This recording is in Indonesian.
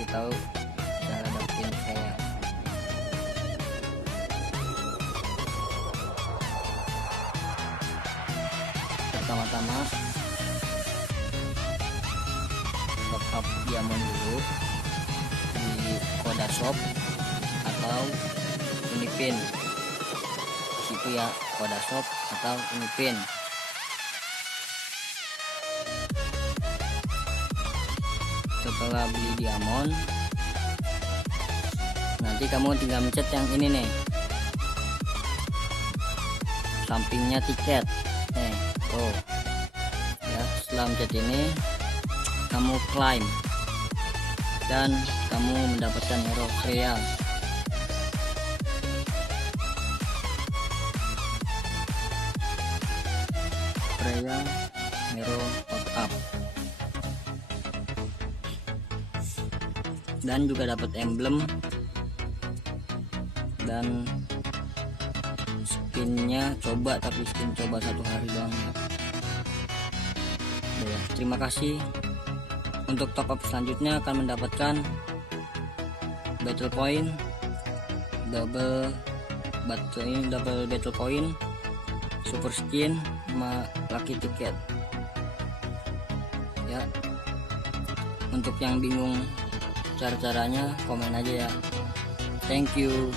kasih tahu cara dapetin saya. Pertama-tama top up diamond dulu di Koda Shop atau Unipin. Itu ya, Koda Shop atau Unipin. Setelah beli diamond, nanti kamu tinggal mencet yang ini nih, sampingnya tiket oh ya. Setelah mencet ini, kamu klaim dan kamu mendapatkan hero Freya. Freya hero top up, dan juga dapat emblem dan skinnya coba, tapi skin coba 1 hari doang ya. Terima kasih. Untuk top up selanjutnya akan mendapatkan battle point, double battle point, super skin, sama lucky ticket ya. Untuk yang bingung cara-caranya, komen aja ya. Thank you.